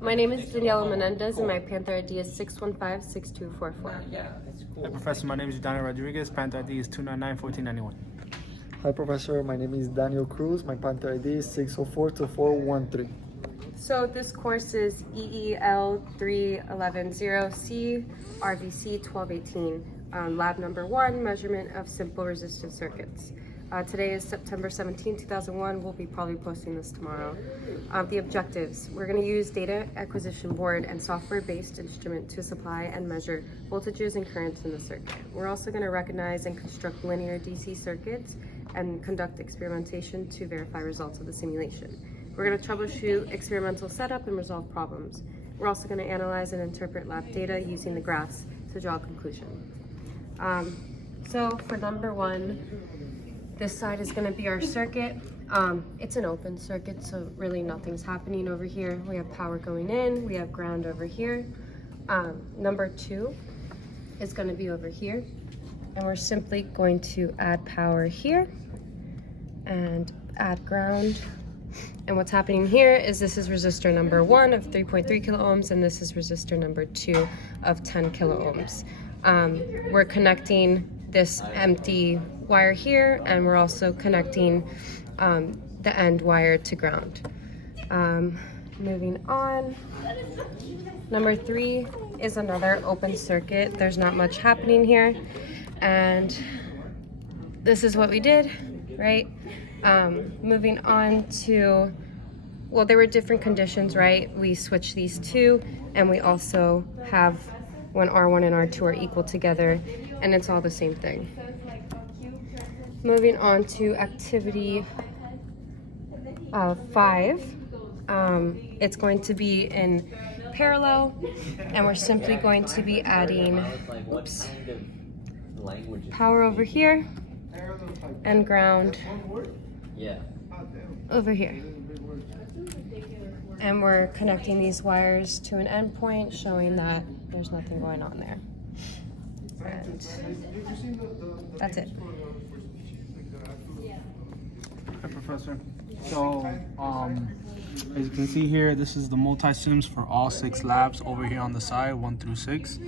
My name is Daniela Menendez and my Panther ID is 615-6244. Hi, Professor. My name is Daniel Rodriguez. Panther ID is 299-1491. Hi, Professor. My name is Daniel Cruz. My Panther ID is 604-2413. So this course is EEL 3110C, RVC 1218, lab number 1, measurement of simple resistive circuits. Today is September 17, 2001. We'll be probably posting this tomorrow. The objectives: we're going to use data acquisition board and software-based instrument to supply and measure voltages and currents in the circuit. We're also going to recognize and construct linear DC circuits and conduct experimentation to verify results of the simulation. We're going to troubleshoot experimental setup and resolve problems. We're also going to analyze and interpret lab data using the graphs to draw a conclusion. So for number 1, this side is going to be our circuit. It's an open circuit, so really nothing's happening over here. We have power going in, we have ground over here. Number 2 is going to be over here, and we're simply going to add power here and add ground. And what's happening here is this is resistor number 1 of 3.3 kilo ohms, and this is resistor number 2 of 10 kilo ohms. We're connecting this empty wire here, and we're also connecting the end wire to ground. Moving on, number 3 is another open circuit. There's not much happening here, and this is what we did, right? Moving on to, well, there were different conditions, right? We switched these two, and we also have when R1 and R2 are equal together, and it's all the same thing. Moving on to activity 5, it's going to be in parallel, and we're simply going to be adding power over here and ground over here. And we're connecting these wires to an endpoint, showing that there's nothing going on there. And that's it. Hi, Professor. So, as you can see here, this is the multi-sims for all 6 labs over here on the side, 1 through 6.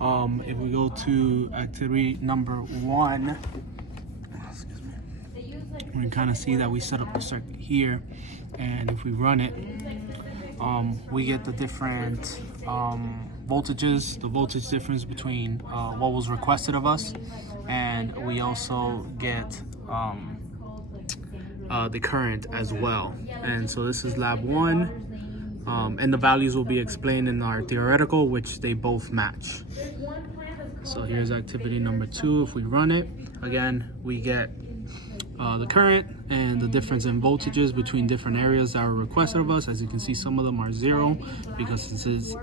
If we go to activity number 1, we can kind of see that we set up the circuit here, and if we run it, we get the different voltages, the voltage difference between what was requested of us, and we also get the current as well. And so this is lab 1, and the values will be explained in our theoretical, which they both match. So here's activity number 2. If we run it, again, we get the current and the difference in voltages between different areas that are requested of us. As you can see, some of them are 0 because this is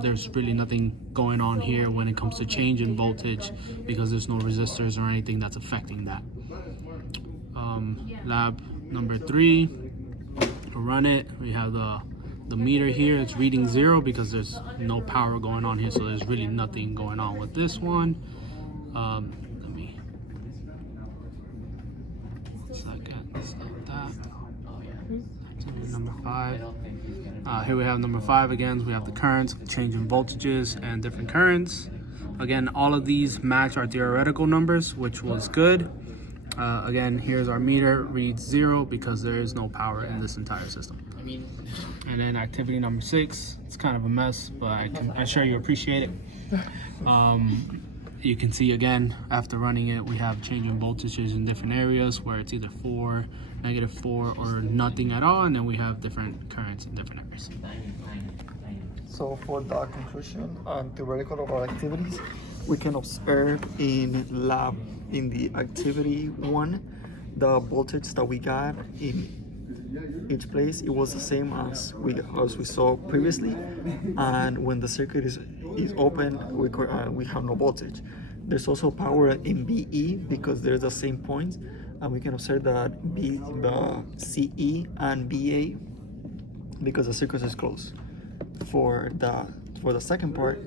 there's really nothing going on here when it comes to change in voltage, because there's no resistors or anything that's affecting that. Lab number 3, to run it, we have the meter here. It's reading 0 because there's no power going on here, so there's really nothing going on with this one. Number 5. Here we have number 5 again. We have the currents, change in voltages and different currents. Again, all of these match our theoretical numbers, which was good. Again, here's our meter, reads 0 because there is no power in this entire system. And then activity number 6, it's kind of a mess, but I'm sure you appreciate it. You can see again, after running it, we have changing voltages in different areas where it's either 4, -4, or nothing at all, and then we have different currents in different areas. So for the conclusion and theoretical of our activities, we can observe in the activity 1, the voltage that we got in each place, it was the same as we saw previously, and when the circuit is open, we have no voltage. There's also power in BE because they're the same points, and we can observe that the CE and BA because the circuit is closed. For the second part,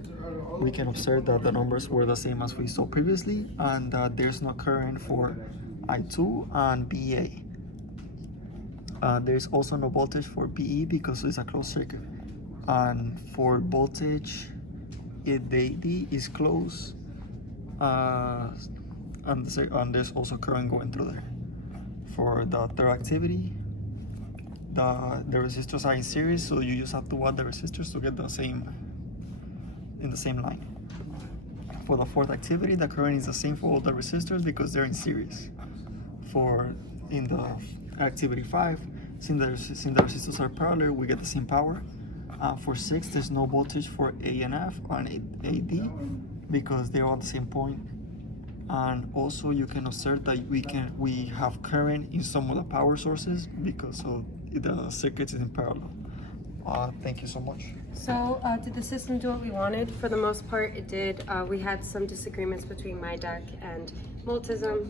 we can observe that the numbers were the same as we saw previously, and that there's no current for I2 and BA. There's also no voltage for BE because it's a closed circuit. And for voltage, if the AD is close, and there's also current going through there. For the third activity, the resistors are in series, so you just have to add the resistors to get in the same line. For the fourth activity, the current is the same for all the resistors because they're in series. In the activity 5, since the resistors are parallel, we get the same power. For 6, there's no voltage for A and F and AD because they're all the same point. And also you can observe that we have current in some of the power sources because of the circuits is in parallel. Thank you so much. So did the system do what we wanted? For the most part, it did. We had some disagreements between my deck and Multism.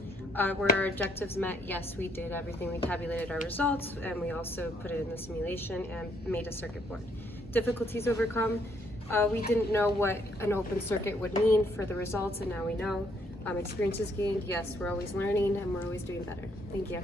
Were our objectives met? Yes, we did everything. We tabulated our results, and we also put it in the simulation and made a circuit board. Difficulties overcome. We didn't know what an open circuit would mean for the results, and now we know. Experiences gained. Yes, we're always learning, and we're always doing better. Thank you.